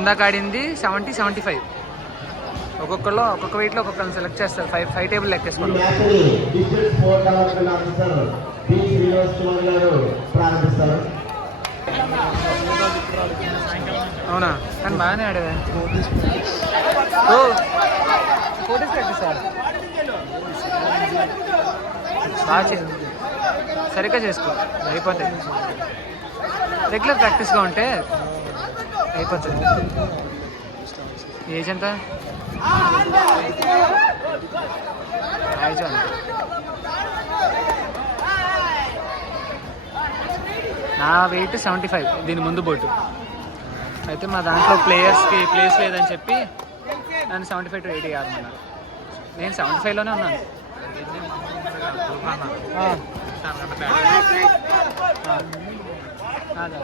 ఇందాక ఆడింది 70-75. ఒక్కొక్కరు ఒక్కొక్క వెయిట్లో ఒక్కొక్కరిని సెలెక్ట్ చేస్తారు. ఫైవ్ టేబుల్ లెక్కేసుకోండి. అవునా? కానీ బాగానే ఆడేదా? ఫోటోస్ పెట్టిస్తారు. బాగా సరిగ్గా చేసుకో, అయిపోతాయి. రెగ్యులర్ ప్రాక్టీస్గా ఉంటే అయిపోతుంది. ఏజ్ ఎంత? నా వెయిట్ 75, దీని ముందు బోటు. అయితే మా దాంట్లో ప్లేయర్స్కి ప్లేస్ లేదని చెప్పి నన్ను 75 to 80 ఆడమన్నారు. నేను 75లోనే ఉన్నాను. హలో